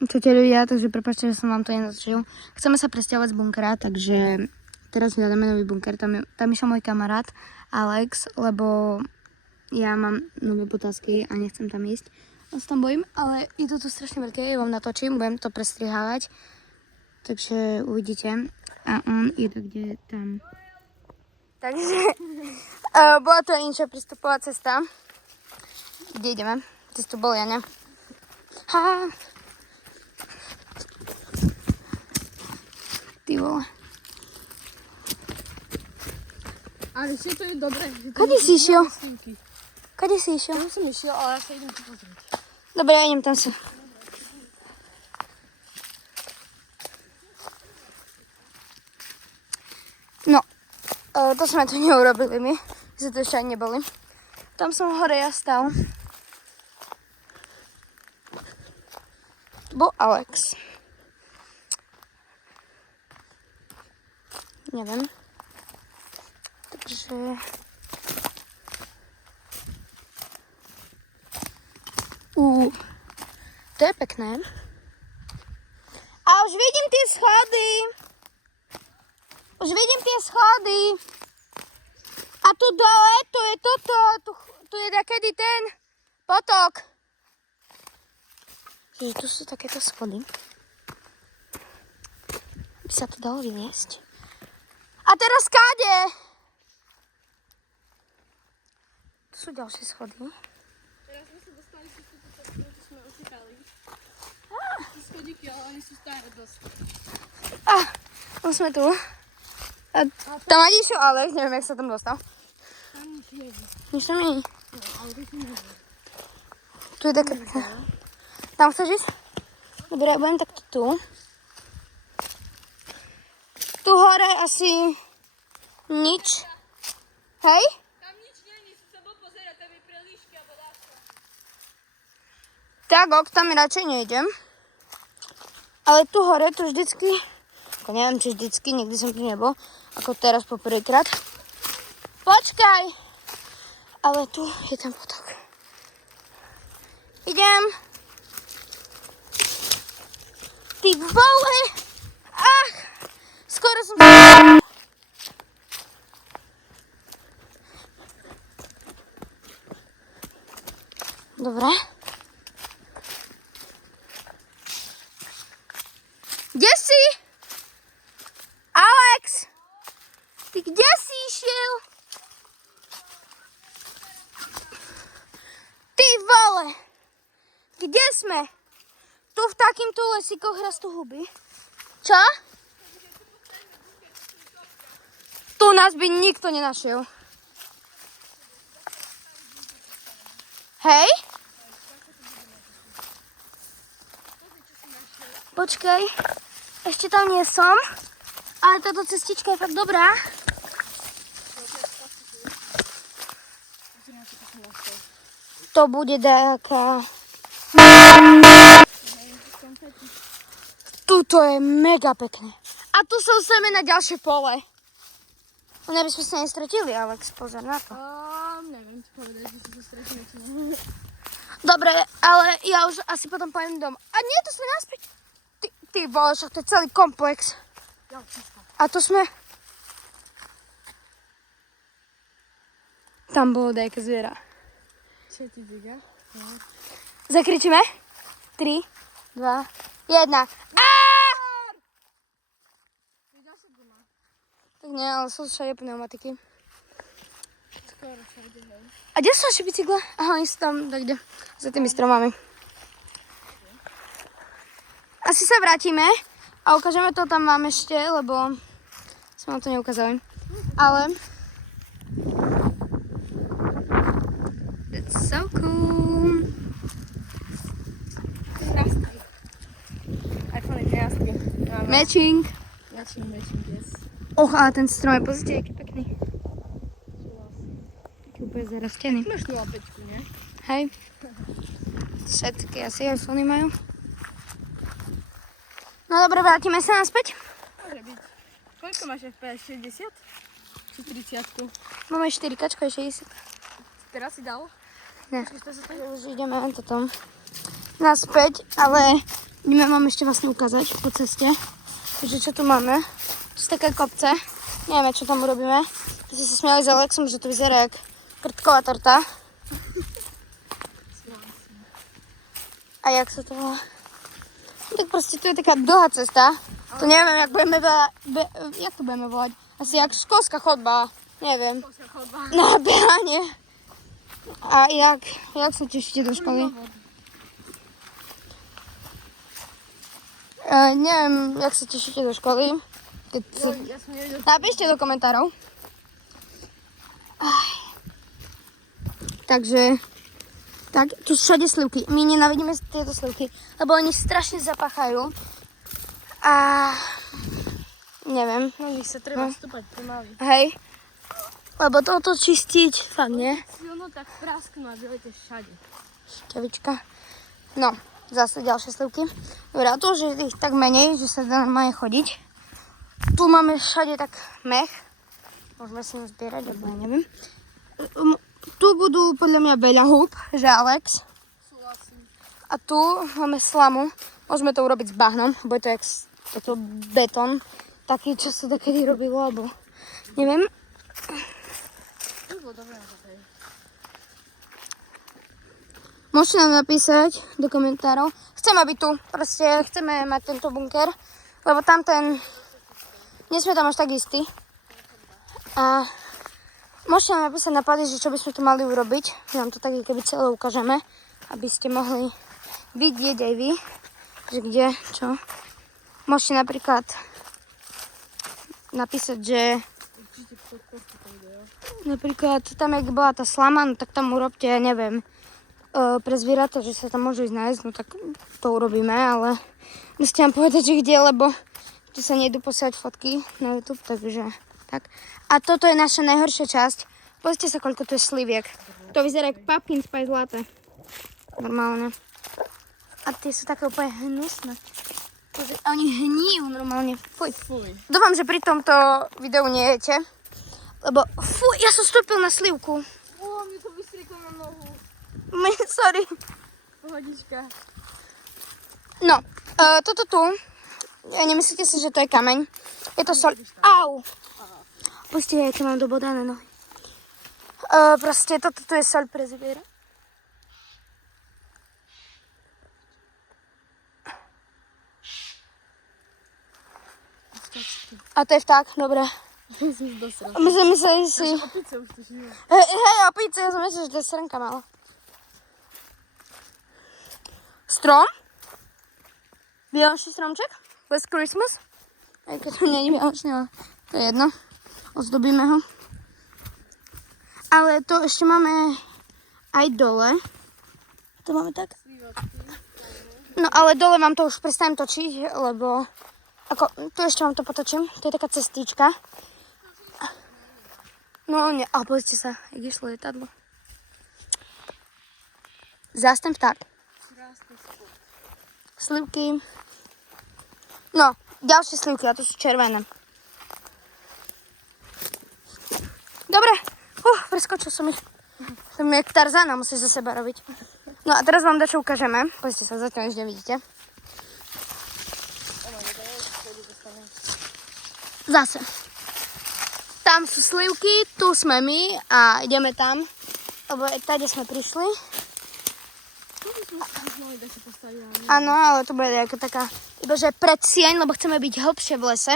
Čaute ľudia, takže prepáčte, že som vám to nenatočil. Chceme sa presťahovať z bunkera, takže teraz hľadáme nový bunker. Tam išiel môj kamarát Alex, lebo ja mám nové potázky a nechcem tam ísť. Ja sa tam bojím, ale je to tu strašne veľké, ja vám natočím, budem to prestrihávať. Takže uvidíte. A on ide kde tam. Takže bola to inšia prístupová cesta. Kde ideme? Ty si tu bol, Jana. Ha! Ty vole. Ale ešte to je dobré. Kade si išiel? Kade si išiel? Tam som išiel, ale ja sa idem tu pozrieť. Dobre, ja idem tam sa. No, to sme tu neurobili my. Že to ešte aj neboli. Tam som hore ja stal. To bol Alex. Neviem. Takže... To je pekné. A už vidím tie schody. Už vidím tie schody. A tu dole, tu je toto. Tu je takedy ten potok. Čiže tu sú takéto schody. By sa to dalo vyniesť. A teraz káde? Tu sú ďalšie schody. Teraz sme sa dostali si túto cestu, čo sme utekali. Tie schodíky, ale oni sú staré dosť. Už sme tu. A tam ani išiel Alex, neviem, jak sa tam dostal. Tam nič nie je. Nič tam nie je. No, ale to nie je. Tu je také pekné. Tam chceš ísť? Dobre, ja budem takto tu. Tu hore asi nič. Hej? Tam nič nie je, som sa bol pozerať, tam je pre líšky alebo dáška. Tak, ok, tam radšej nejdem. Ale tu hore to vždycky, ako neviem, či vždycky, nikdy som tu nebol, ako teraz po prvýkrát. Počkaj! Ale tu je ten potok. Idem. Ty vole! Ach! Skoro som... Dobre. Kde si? Alex! Ty kde si išiel? Ty vole! Kde sme? Tu v takýmto lesíkoch rastú huby. Čo? Tu nás by nikto nenašiel. Hej? Počkaj, ešte tam nie som, ale táto cestička je fakt dobrá. To bude taká... Tuto je mega pekné. A tu sú semena ďalšie pole. Aby sme sa nestratili, Alex, pozor na to. Neviem ti povedať, že si to stratíme, či nie. Dobre, ale ja už asi potom pojem dom. A nie, to sme naspäť. Ty vole, však to je celý komplex. A to sme... Tam bolo dajka zviera. Čo ti diga? Zakričíme? 3, 2, 1. Tak nie, ale sú všade pneumatiky. Skoro sa bude, hej. A kde sú naše bicykle? Aha, oni sú tam, kde? Za tými stromami. Asi sa vrátime a ukážeme to tam vám ešte, lebo sme vám to neukázali. Ale... That's so cool. iPhone 13. Matching. Matching, yes. Och, ale ten strom je, pozrite, aký pekný. Taký úplne zarastený. Máš tu opäťku, nie? Hej. Všetky asi iPhony majú. No dobre, vrátime sa naspäť. Môže byť. Koľko máš FPS? 60? Či 30? Máme 4-kačko, je 60. Teraz si dal? Ne. Už ideme toto naspäť, ale Ideme vám ešte vlastne ukázať po ceste, že čo tu máme. Tu sú také kopce, nevieme, čo tam urobíme. My sme sa smiali s Alexom, že to vyzerá jak krtková torta. A jak sa to volá? No tak proste tu je taká dlhá cesta. To neviem, jak budeme jak to budeme volať? Asi jak školská chodba, neviem. Na behanie. A jak sa tešíte do školy? Neviem, jak sa tešíte do školy. Napíšte do komentárov. Takže, tak, tu sú všade slivky. My nenávidíme tieto slivky, lebo oni strašne zapachajú. A neviem. Na nich sa treba stúpať pomaly. Hej. Lebo toto čistiť, fakt nie. Silno tak prasknú a vylete všade. Šťavička. No, zase ďalšie slivky. Dobre, a to, že ich tak menej, že sa dá normálne chodiť. Tu máme všade tak mech. Môžeme si ho zbierať, alebo ja neviem. Tu budú podľa mňa veľa húb, že Alex. Súhlasím. A tu máme slamu. Môžeme to urobiť s bahnom, bo je to jak toto betón. Taký, čo sa takedy robilo, alebo neviem. To bolo dobré na to. Môžete nám napísať do komentárov. Chceme byť tu, proste chceme mať tento bunker, lebo tam nie sme tam až tak istí. A môžete nám napísať napady, že čo by sme tu mali urobiť. Že vám to tak keby celé ukážeme, aby ste mohli vidieť aj vy, že kde, čo. Môžete napríklad napísať, že napríklad tam, jak bola tá slama, no tak tam urobte, neviem, pre zvieratá, že sa tam môžu ísť nájsť, no tak to urobíme, ale musíte nám povedať, že kde, lebo tu sa nejdu posielať fotky na YouTube, takže tak. A toto je naša najhoršia časť. Pozrite sa, koľko tu je sliviek. To vyzerá jak pumpkin spice latte. Normálne. A tie sú také úplne hnusné. A oni hníjú normálne. Fuj. Dúfam, že pri tomto videu nejete. Lebo, fuj, ja som vstúpil na slivku. Mne to vystrieklo na nohu. Sorry. Pohodička. No, toto tu, nemyslíte si, že to je kameň. Je to sol. Au! Pozrite, aké mám dobodané nohy. Proste toto tu je sol pre zviera. A to je vták, dobre. My sme mysleli si... Opice už to žije. Hej, opice, ja som myslel, že to je srnka mala. Strom? Vianočný stromček? Last Christmas? Aj keď to nie je vianočný, ale to je jedno. Ozdobíme ho. Ale to ešte máme aj dole. To máme tak? No ale dole vám to už prestanem točiť, lebo... tu ešte vám to potočím. To je taká cestička. No nie, ale pozrite sa, jak išlo lietadlo. Zás ten vták. Slivky. No, ďalšie slivky, a to sú červené. Dobre, preskočil som ich. Som jak Tarzana, musíš za seba robiť. No a teraz vám dačo ukážeme. Pozrite sa, zatiaľ ešte nevidíte. Zase. Tam sú slivky, tu sme my a ideme tam, lebo tady sme prišli. Áno, ale to bude ako taká, ibaže predsieň, lebo chceme byť hlbšie v lese.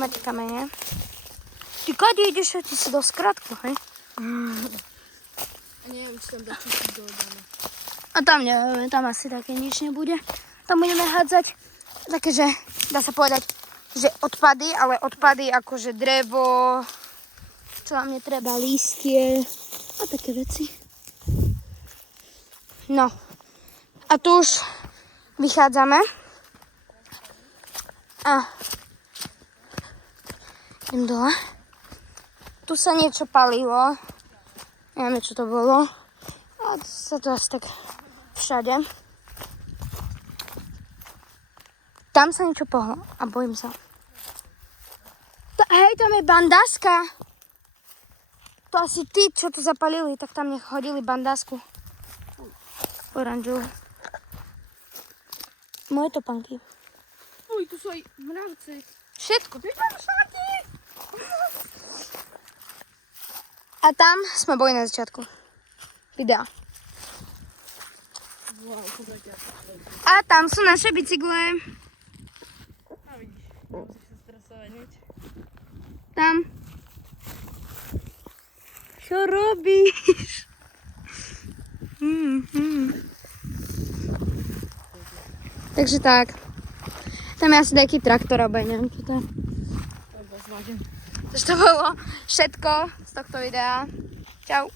Máte kamene. Ty kade ideš, ty si dosť krátko, hej? A neviem, či tam dá čistiť do obrany. A tam nevieme, tam asi také nič nebude. Tam budeme hádzať také, že dá sa povedať, že odpady, ale odpady akože drevo, čo vám netreba, lístie a také veci. No. A tu už vychádzame. A idem dole. Tu sa niečo palilo. Neviem, čo to bolo. A sa to asi tak všade. Tam sa niečo pohlo a bojím sa. Hej, tam je bandáska. To asi tí, čo tu zapalili, tak tam nech hodili bandásku. Oranžovú. Moje topánky. Uj, tu sú aj mravci. Všetko. A tam sme boli na začiatku videa. Wow, pozrite. A tam sú naše bicykle. A vidíš, nemusíš sa stresovať nič. Tam. Čo robíš? Takže tak. Tam je asi taký traktor, alebo neviem, čo to je. To je Volkswagen. Takže to bolo všetko z tohto videa. Čau.